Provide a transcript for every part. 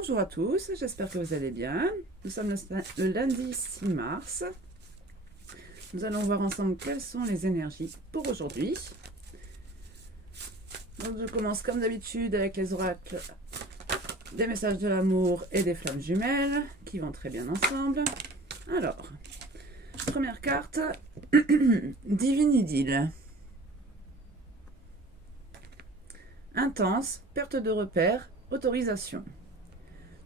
Bonjour à tous, j'espère que vous allez bien. Nous sommes le lundi 6 mars. Nous allons voir ensemble quelles sont les énergies pour aujourd'hui. Donc je commence comme d'habitude avec les oracles des messages de l'amour et des flammes jumelles qui vont très bien ensemble. Alors, première carte, Divine Idylle. Intense, perte de repère, autorisation.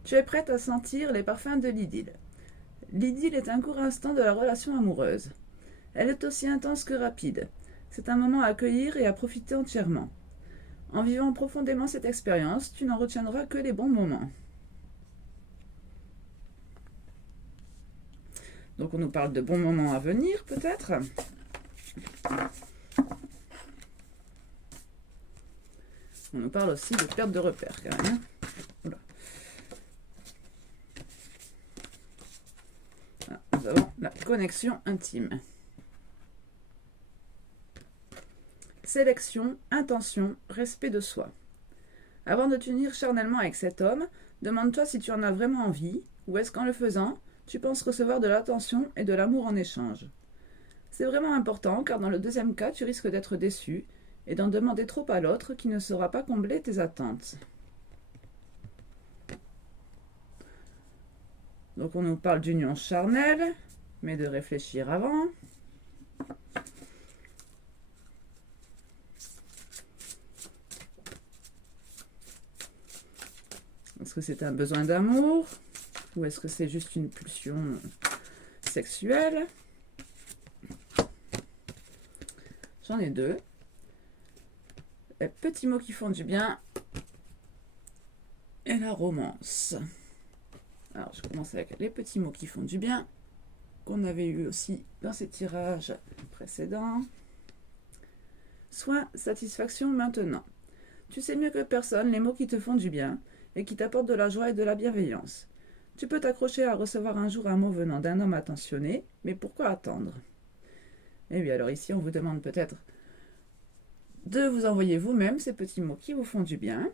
Tu es prête à sentir les parfums de l'idylle. L'idylle est un court instant de la relation amoureuse. Elle est aussi intense que rapide. C'est un moment à accueillir et à profiter entièrement. En vivant profondément cette expérience, tu n'en retiendras que les bons moments. Donc on nous parle de bons moments à venir peut-être. On nous parle aussi de perte de repère quand même. Oula. Là, nous avons la connexion intime. Sélection, intention, respect de soi. Avant de t'unir charnellement avec cet homme, demande-toi si tu en as vraiment envie, ou est-ce qu'en le faisant, tu penses recevoir de l'attention et de l'amour en échange. C'est vraiment important car dans le deuxième cas, tu risques d'être déçu et d'en demander trop à l'autre qui ne saura pas combler tes attentes. Donc on nous parle d'union charnelle, mais de réfléchir avant. Est-ce que c'est un besoin d'amour ou est-ce que c'est juste une pulsion sexuelle? J'en ai deux. Les petits mots qui font du bien et la romance. Alors, je commence avec les petits mots qui font du bien, qu'on avait eu aussi dans ces tirages précédents. Soin, satisfaction maintenant. Tu sais mieux que personne les mots qui te font du bien et qui t'apportent de la joie et de la bienveillance. Tu peux t'accrocher à recevoir un jour un mot venant d'un homme attentionné, mais pourquoi attendre? Et oui, alors ici, on vous demande peut-être de vous envoyer vous-même ces petits mots qui vous font du bien.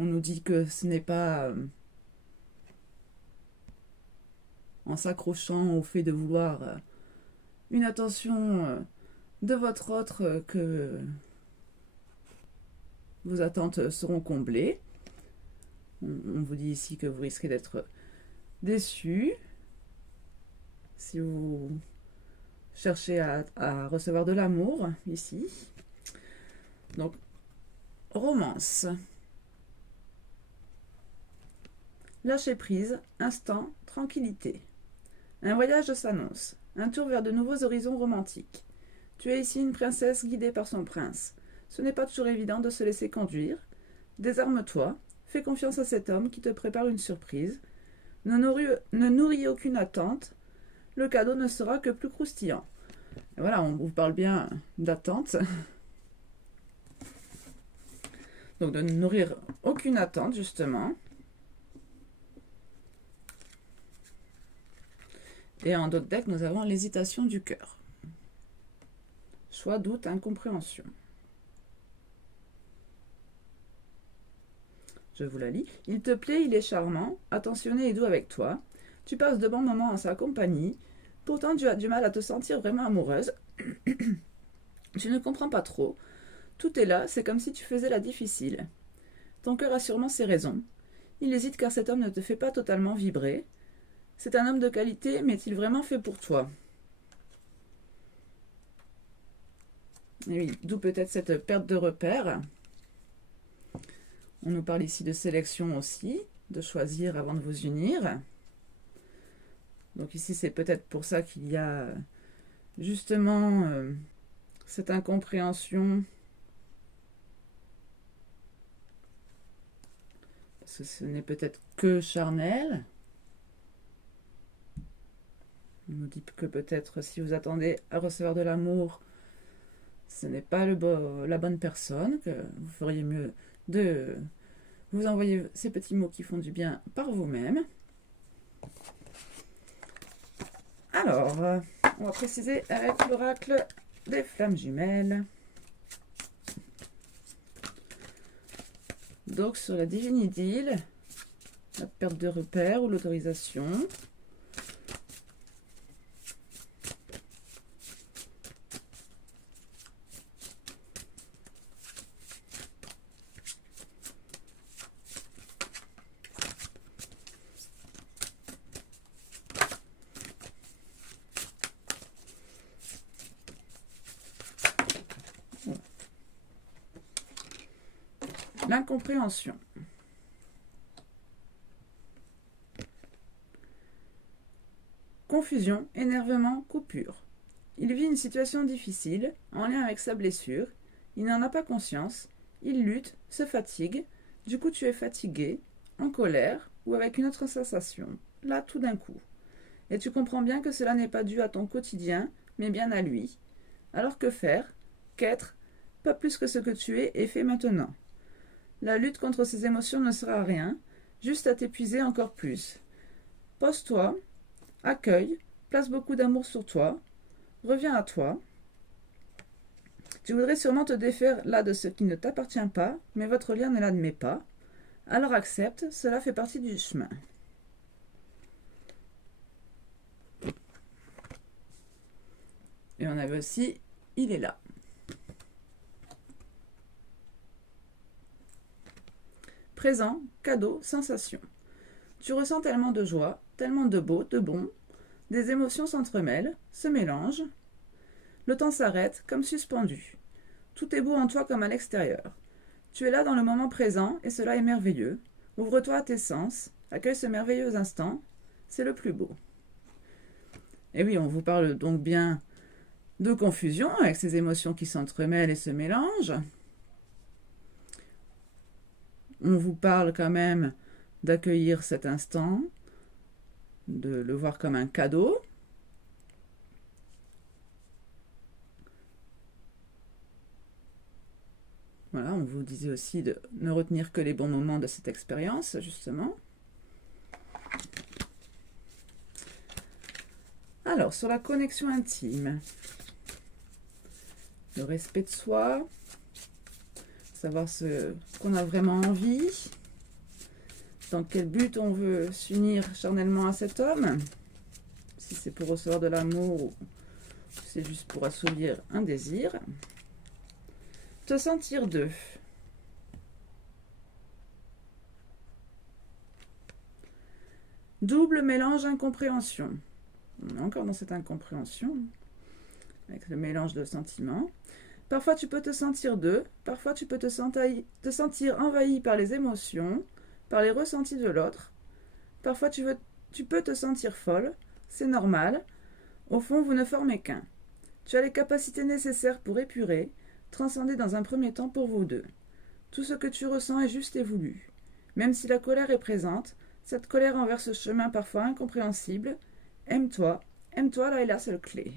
On nous dit que ce n'est pas en s'accrochant au fait de vouloir une attention de votre autre que vos attentes seront comblées. On vous dit ici que vous risquez d'être déçu si vous cherchez à recevoir de l'amour ici. Donc, romance. Lâcher prise, instant, tranquillité. Un voyage s'annonce, un tour vers de nouveaux horizons romantiques. Tu es ici une princesse guidée par son prince. Ce n'est pas toujours évident de se laisser conduire. Désarme-toi, fais confiance à cet homme qui te prépare une surprise. Ne nourris aucune attente. Le cadeau ne sera que plus croustillant. Et voilà, on vous parle bien d'attente. Donc de ne nourrir aucune attente, justement. Et en d'autres decks, nous avons l'hésitation du cœur. Choix, doute, incompréhension. Je vous la lis. Il te plaît, il est charmant, attentionné et doux avec toi. Tu passes de bons moments en sa compagnie. Pourtant, tu as du mal à te sentir vraiment amoureuse. Tu ne comprends pas trop. Tout est là, c'est comme si tu faisais la difficile. Ton cœur a sûrement ses raisons. Il hésite car cet homme ne te fait pas totalement vibrer. C'est un homme de qualité, mais est-il vraiment fait pour toi? Et oui, d'où peut-être cette perte de repère. On nous parle ici de sélection aussi, de choisir avant de vous unir. Donc ici, c'est peut-être pour ça qu'il y a justement cette incompréhension. Parce que ce n'est peut-être que charnel. On nous dit que peut-être si vous attendez à recevoir de l'amour, ce n'est pas la bonne personne, que vous feriez mieux de vous envoyer ces petits mots qui font du bien par vous-même. Alors, on va préciser avec l'oracle des flammes jumelles. Donc sur la divine idylle, la perte de repère ou l'autorisation. L'incompréhension. Confusion, énervement, coupure. Il vit une situation difficile, en lien avec sa blessure. Il n'en a pas conscience. Il lutte, se fatigue. Du coup, tu es fatigué, en colère ou avec une autre sensation. Là, tout d'un coup. Et tu comprends bien que cela n'est pas dû à ton quotidien, mais bien à lui. Alors que faire? Qu'être? Pas plus que ce que tu es et fais maintenant. La lutte contre ces émotions ne sera à rien, juste à t'épuiser encore plus. Pose-toi, accueille, place beaucoup d'amour sur toi, reviens à toi. Tu voudrais sûrement te défaire là de ce qui ne t'appartient pas, mais votre lien ne l'admet pas. Alors accepte, cela fait partie du chemin. Et on avait aussi, il est là. Présent, cadeau, sensation. Tu ressens tellement de joie, tellement de beau, de bon. Des émotions s'entremêlent, se mélangent. Le temps s'arrête, comme suspendu. Tout est beau en toi comme à l'extérieur. Tu es là dans le moment présent et cela est merveilleux. Ouvre-toi à tes sens, accueille ce merveilleux instant. C'est le plus beau. Et oui, on vous parle donc bien de confusion avec ces émotions qui s'entremêlent et se mélangent. On vous parle quand même d'accueillir cet instant, de le voir comme un cadeau. Voilà, on vous disait aussi de ne retenir que les bons moments de cette expérience, justement. Alors, sur la connexion intime, le respect de soi, savoir ce qu'on a vraiment envie, dans quel but on veut s'unir charnellement à cet homme, si c'est pour recevoir de l'amour ou si c'est juste pour assouvir un désir. Te sentir deux. Double mélange incompréhension. On est encore dans cette incompréhension, avec le mélange de sentiments. Parfois tu peux te sentir deux, parfois tu peux te sentir envahi par les émotions, par les ressentis de l'autre. Parfois tu peux te sentir folle, c'est normal. Au fond, vous ne formez qu'un. Tu as les capacités nécessaires pour épurer, transcender dans un premier temps pour vous deux. Tout ce que tu ressens est juste et voulu. Même si la colère est présente, cette colère envers ce chemin parfois incompréhensible, aime-toi, là est la seule clé.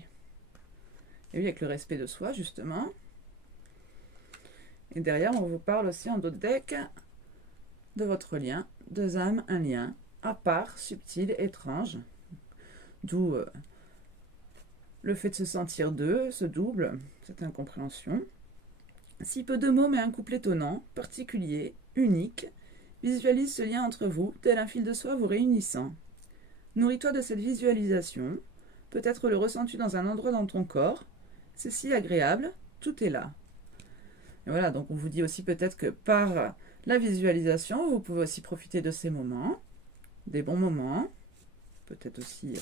Et oui, avec le respect de soi, justement. Et derrière, on vous parle aussi en d'autres decks de votre lien. Deux âmes, un lien, à part, subtil, étrange. D'où le fait de se sentir deux, ce double, cette incompréhension. Si peu de mots, mais un couple étonnant, particulier, unique. Visualise ce lien entre vous, tel un fil de soie vous réunissant. Nourris-toi de cette visualisation. Peut-être le ressens-tu dans un endroit dans ton corps. C'est si agréable, tout est là. Et voilà, donc on vous dit aussi peut-être que par la visualisation, vous pouvez aussi profiter de ces moments, des bons moments, peut-être aussi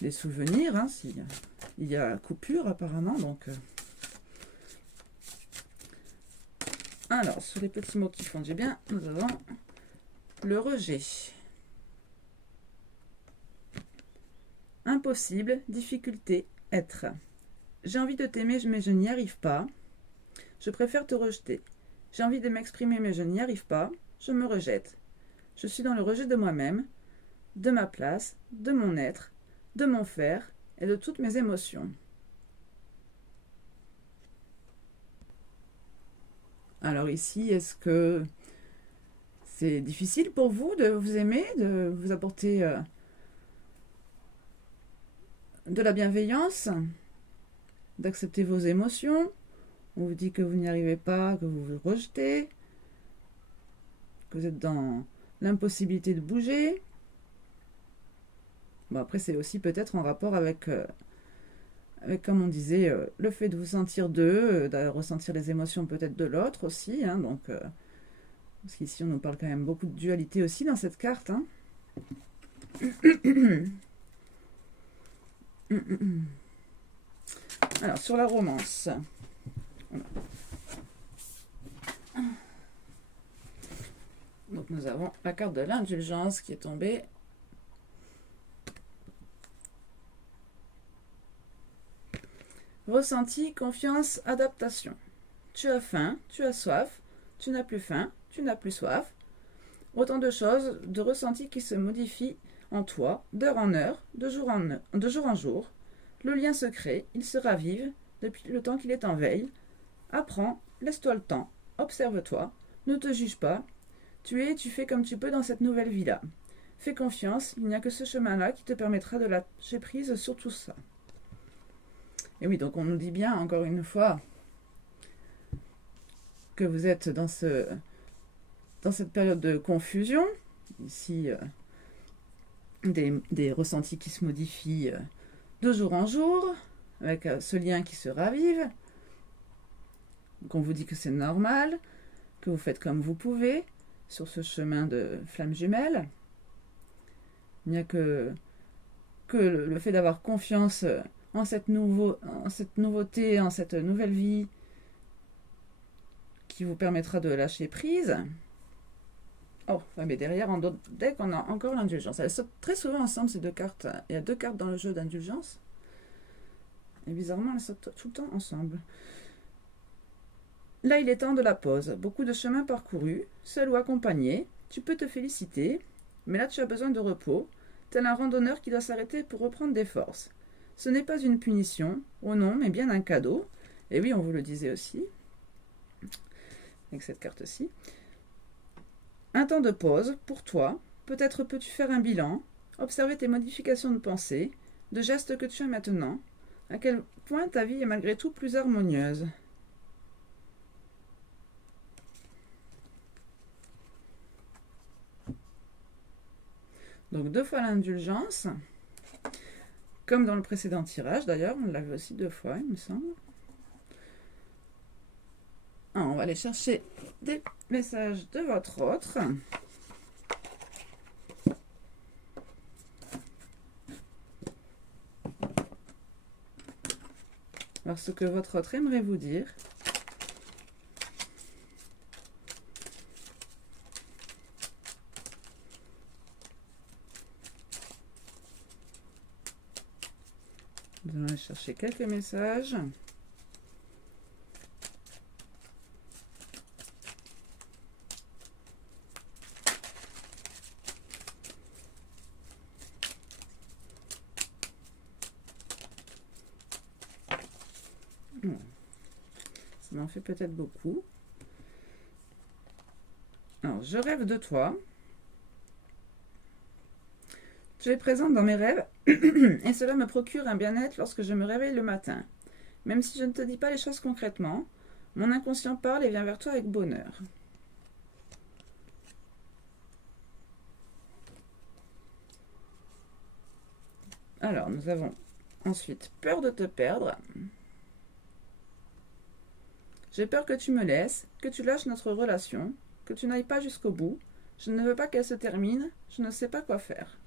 des souvenirs, hein, s'il y a coupure apparemment. Donc, alors, sur les petits mots qui font du bien, nous avons le rejet. Impossible, difficulté, être. J'ai envie de t'aimer, mais je n'y arrive pas. Je préfère te rejeter. J'ai envie de m'exprimer, mais je n'y arrive pas. Je me rejette. Je suis dans le rejet de moi-même, de ma place, de mon être, de mon faire et de toutes mes émotions. Alors ici, est-ce que c'est difficile pour vous de vous aimer, de vous apporter de la bienveillance, d'accepter vos émotions? On vous dit que vous n'y arrivez pas, que vous vous rejetez. que vous êtes dans l'impossibilité de bouger. Bon, après, c'est aussi peut-être en rapport avec, comme on disait, le fait de vous sentir d'eux, de ressentir les émotions peut-être de l'autre aussi. Hein, donc, parce qu'ici, on nous parle quand même beaucoup de dualité aussi dans cette carte. Hein. Alors, sur la romance. Voilà. Donc, nous avons la carte de l'indulgence qui est tombée. Ressenti, confiance, adaptation. Tu as faim, tu as soif, tu n'as plus faim, tu n'as plus soif. Autant de choses, de ressentis qui se modifient en toi, d'heure en heure, de jour en jour. Le lien se crée, il se ravive, depuis le temps qu'il est en veille. Apprends, laisse-toi le temps, observe-toi, ne te juge pas. Tu es et tu fais comme tu peux dans cette nouvelle vie-là. Fais confiance, il n'y a que ce chemin-là qui te permettra de lâcher prise sur tout ça. Et oui, donc on nous dit bien, encore une fois, que vous êtes dans cette période de confusion. Ici, des ressentis qui se modifient de jour en jour, avec ce lien qui se ravive. Donc on vous dit que c'est normal, que vous faites comme vous pouvez sur ce chemin de flamme jumelle. Il n'y a que le fait d'avoir confiance en cette nouveauté, en cette nouvelle vie qui vous permettra de lâcher prise. Oh, mais derrière, en d'autres decks, on a encore l'indulgence. Elles sautent très souvent ensemble, ces deux cartes. Il y a deux cartes dans le jeu d'indulgence. Et bizarrement, elles sautent tout le temps ensemble. Là, il est temps de la pause. Beaucoup de chemins parcourus, seul ou accompagné. Tu peux te féliciter, mais là, tu as besoin de repos, tel un randonneur qui doit s'arrêter pour reprendre des forces. Ce n'est pas une punition, oh non, mais bien un cadeau. Et oui, on vous le disait aussi, avec cette carte-ci. Un temps de pause pour toi. Peut-être peux-tu faire un bilan, observer tes modifications de pensée, de gestes que tu as maintenant. À quel point ta vie est malgré tout plus harmonieuse. Donc 2 fois l'indulgence. Comme dans le précédent tirage, d'ailleurs, on l'avait aussi 2 fois, il me semble. On va aller chercher des messages de votre autre. Alors, ce que votre autre aimerait vous dire. Nous allons aller chercher quelques messages. Ça m'en fait peut-être beaucoup. Alors, je rêve de toi. Tu es présente dans mes rêves et cela me procure un bien-être lorsque je me réveille le matin. Même si je ne te dis pas les choses concrètement, mon inconscient parle et vient vers toi avec bonheur. Alors, nous avons ensuite peur de te perdre. J'ai peur que tu me laisses, que tu lâches notre relation, que tu n'ailles pas jusqu'au bout. Je ne veux pas qu'elle se termine, je ne sais pas quoi faire.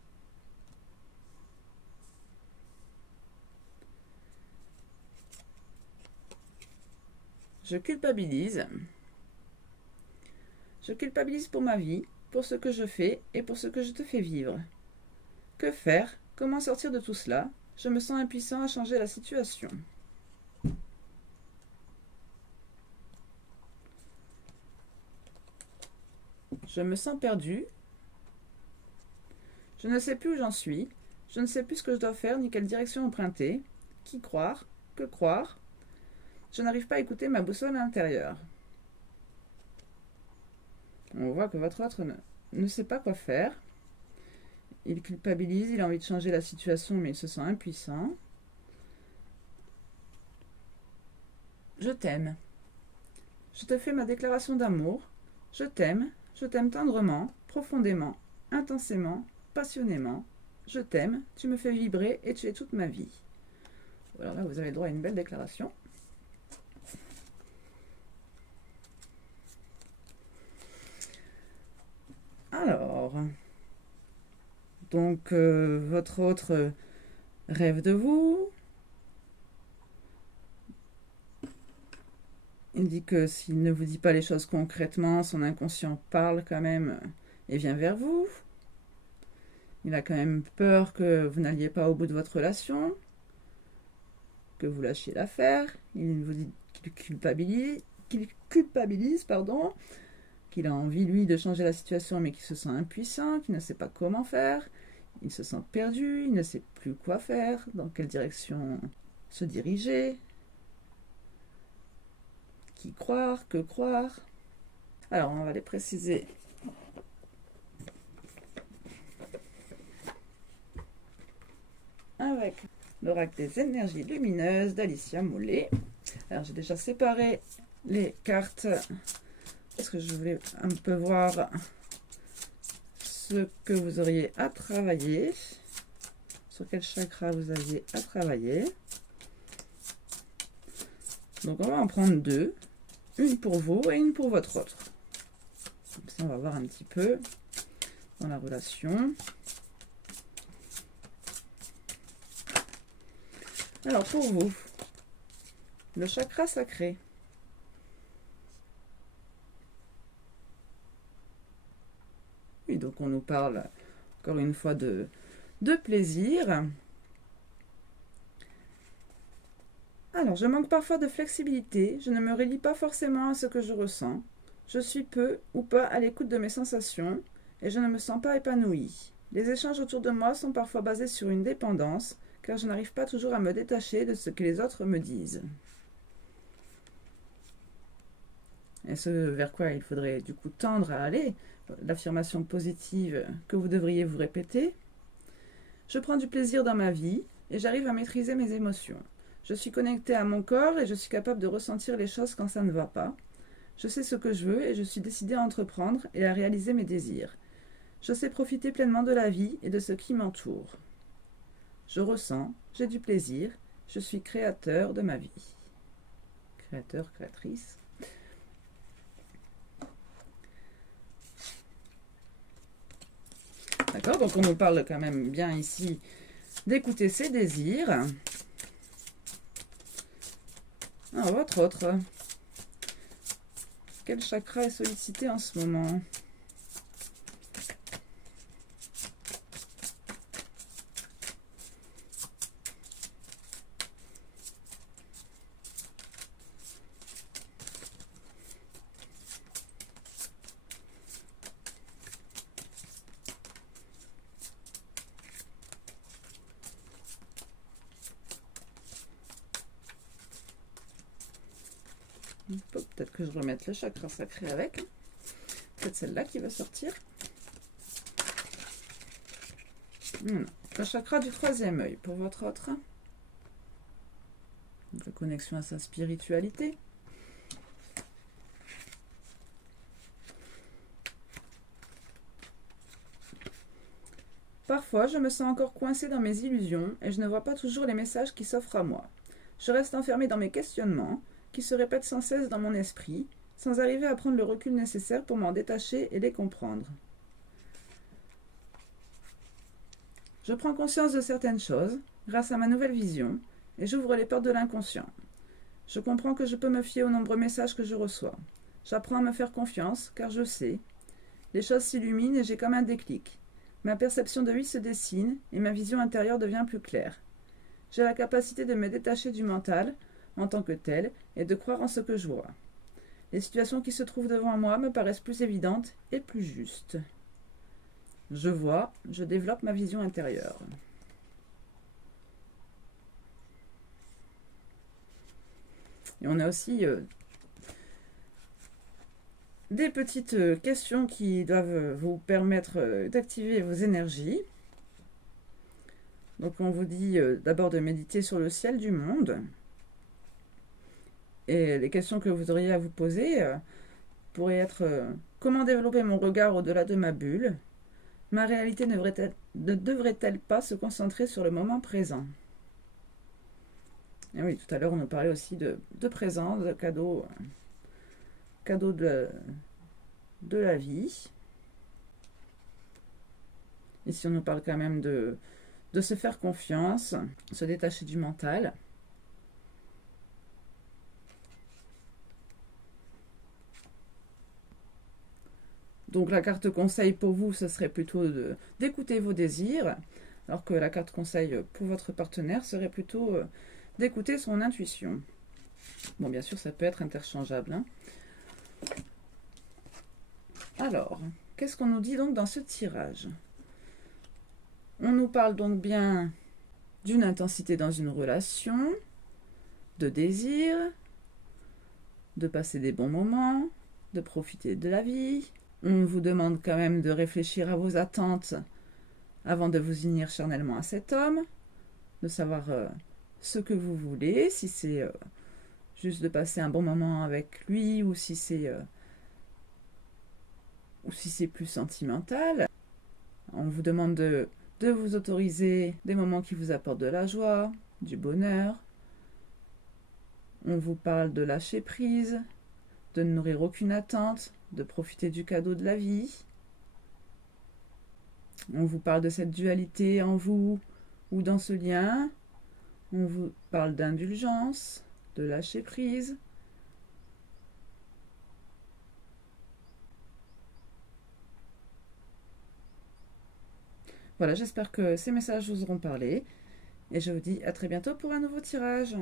Je culpabilise. Je culpabilise pour ma vie, pour ce que je fais et pour ce que je te fais vivre. Que faire? Comment sortir de tout cela? Je me sens impuissant à changer la situation. Je me sens perdu. Je ne sais plus où j'en suis. Je ne sais plus ce que je dois faire ni quelle direction emprunter. Qui croire? Que croire? Je n'arrive pas à écouter ma boussole intérieure. On voit que votre autre ne sait pas quoi faire. Il culpabilise, il a envie de changer la situation, mais il se sent impuissant. Je t'aime. Je te fais ma déclaration d'amour. Je t'aime. Je t'aime tendrement, profondément, intensément, passionnément. Je t'aime, tu me fais vibrer et tu es toute ma vie. Alors là, vous avez le droit à une belle déclaration. Alors, donc, votre autre rêve de vous. Il dit que s'il ne vous dit pas les choses concrètement, son inconscient parle quand même et vient vers vous. Il a quand même peur que vous n'alliez pas au bout de votre relation, que vous lâchiez l'affaire. Il vous dit qu'il culpabilise, qu'il a envie, lui, de changer la situation, mais qu'il se sent impuissant, qu'il ne sait pas comment faire. Il se sent perdu, il ne sait plus quoi faire, dans quelle direction se diriger. Qui croire, que croire. Alors, on va les préciser. Avec l'oracle des énergies lumineuses d'Alicia Mollet. Alors, j'ai déjà séparé les cartes parce que je voulais un peu voir ce que vous auriez à travailler, sur quel chakra vous aviez à travailler. Donc, on va en prendre deux. Une pour vous et une pour votre autre. Comme ça, on va voir un petit peu dans la relation. Alors, pour vous, le chakra sacré. Oui, donc on nous parle encore une fois de plaisir. Alors, je manque parfois de flexibilité, je ne me relie pas forcément à ce que je ressens. Je suis peu ou pas à l'écoute de mes sensations et je ne me sens pas épanouie. Les échanges autour de moi sont parfois basés sur une dépendance, car je n'arrive pas toujours à me détacher de ce que les autres me disent. Et ce vers quoi il faudrait du coup tendre à aller, l'affirmation positive que vous devriez vous répéter. Je prends du plaisir dans ma vie et j'arrive à maîtriser mes émotions. Je suis connectée à mon corps et je suis capable de ressentir les choses quand ça ne va pas. Je sais ce que je veux et je suis décidée à entreprendre et à réaliser mes désirs. Je sais profiter pleinement de la vie et de ce qui m'entoure. Je ressens, j'ai du plaisir, je suis créateur de ma vie. Créateur, créatrice. D'accord, donc on nous parle quand même bien ici d'écouter ses désirs. Ah, votre autre. Quel chakra est sollicité en ce moment ? Peut-être que je remette le chakra sacré avec. Peut-être celle-là qui va sortir. Le chakra du troisième œil pour votre autre. De connexion à sa spiritualité. Parfois, je me sens encore coincée dans mes illusions et je ne vois pas toujours les messages qui s'offrent à moi. Je reste enfermée dans mes questionnements, qui se répètent sans cesse dans mon esprit, sans arriver à prendre le recul nécessaire pour m'en détacher et les comprendre. Je prends conscience de certaines choses, grâce à ma nouvelle vision, et j'ouvre les portes de l'inconscient. Je comprends que je peux me fier aux nombreux messages que je reçois. J'apprends à me faire confiance, car je sais. Les choses s'illuminent et j'ai comme un déclic. Ma perception de vie se dessine et ma vision intérieure devient plus claire. J'ai la capacité de me détacher du mental, en tant que tel, et de croire en ce que je vois. Les situations qui se trouvent devant moi me paraissent plus évidentes et plus justes. Je vois, je développe ma vision intérieure. Et on a aussi des petites questions qui doivent vous permettre d'activer vos énergies. Donc on vous dit d'abord de méditer sur le ciel du monde. Et les questions que vous auriez à vous poser pourraient être Comment développer mon regard au-delà de ma bulle? Ma réalité ne devrait-elle pas se concentrer sur le moment présent? Et oui, tout à l'heure, on nous parlait aussi de présent, de cadeau de la vie. Ici, on nous parle quand même de se faire confiance, se détacher du mental. Donc la carte conseil pour vous, ce serait plutôt d'écouter vos désirs, alors que la carte conseil pour votre partenaire serait plutôt d'écouter son intuition. Bon, bien sûr, ça peut être interchangeable, hein. Alors, qu'est-ce qu'on nous dit donc dans ce tirage? On nous parle donc bien d'une intensité dans une relation, de désir, de passer des bons moments, de profiter de la vie. On vous demande quand même de réfléchir à vos attentes avant de vous unir charnellement à cet homme, de savoir ce que vous voulez, si c'est juste de passer un bon moment avec lui ou si c'est plus sentimental. On vous demande de vous autoriser des moments qui vous apportent de la joie, du bonheur. On vous parle de lâcher prise, de ne nourrir aucune attente, de profiter du cadeau de la vie. On vous parle de cette dualité en vous ou dans ce lien. On vous parle d'indulgence, de lâcher prise. Voilà, j'espère que ces messages vous auront parlé. Et je vous dis à très bientôt pour un nouveau tirage.